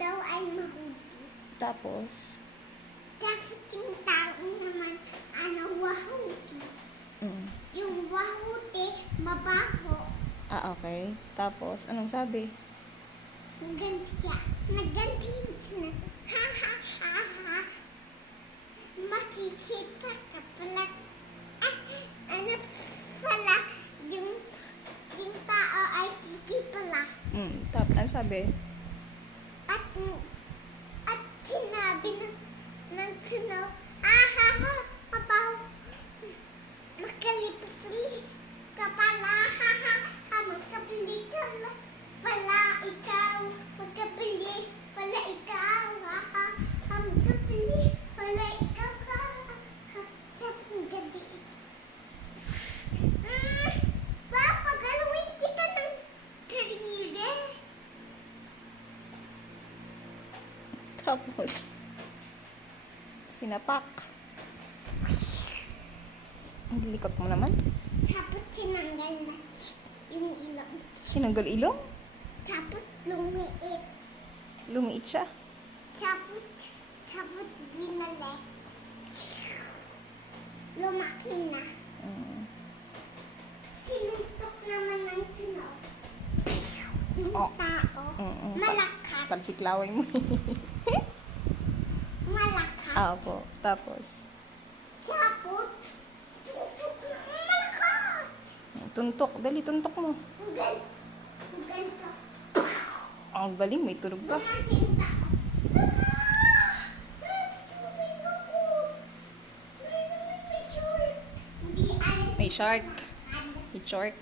daw ay mahuli. Tapos? Tapos yung tao naman, wahuti. Yung wahuti, mabaho. Okay. Tapos, anong sabi? Naganti siya. Naganti siya. Ha ha ha ha. Makikita ka pala. Ano pala, yung tao ay kiki pala. Tapos, anong sabi? At sinabi ng sunaw, ha ha ha, mabaho. Makalipili ka pala, ha ha ha, makabili ka pala ikaw, magkabili pala ikaw, ha ha ha, magkabili pala ikaw, ha ha ha, tapos gabi. Papagalawin kita ng trire. Tapos, sinapak. Ang likot mo naman. Tapos sinanggal na yung ilong. Sinanggal ilong? Tapos lumiit. Lumiit siya. Tapos binalik. Lumaki na. Sinuntok naman ng sinaw. Yung tao. Malakas. Palsiklaway mo. Malakas. Opo. Tapos, Tapos, tuntok na malakas. tuntok. Dali, tuntok mo. Ang ganito. Ang galing, may tunog pa. Dumating tao. Natutubig ako. May short. Hindi alam. May shark. May shark.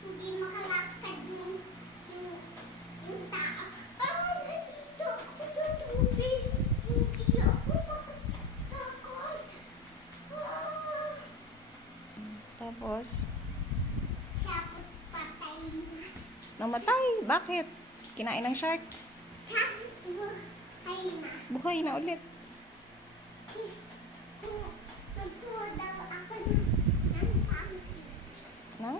Hindi makalakad yung tao. Nandito ako sa tubig. Hindi ako makatakot. Tapos, Tapos patay na. namatay. Bakit? Kinain ng shark. Tapos buhay na. Buhay na ulit. Nagkuha daw ako ng pampis. No?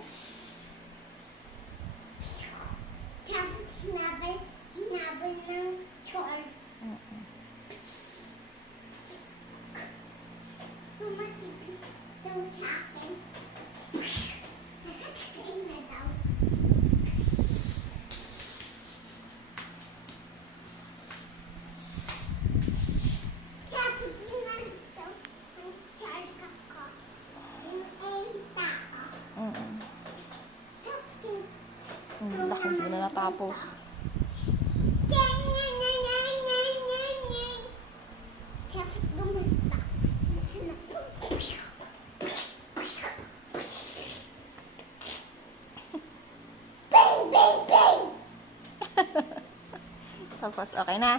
Tapos hinabal ng chor. Tumatig daw sa akin. Nakatakain na daw. Tapos yun daw ang char ako. Yung tao. Tapos yung Laki, hindi na natapos. Tapos lumita. Bang, bang, bang! Tapos, okay na.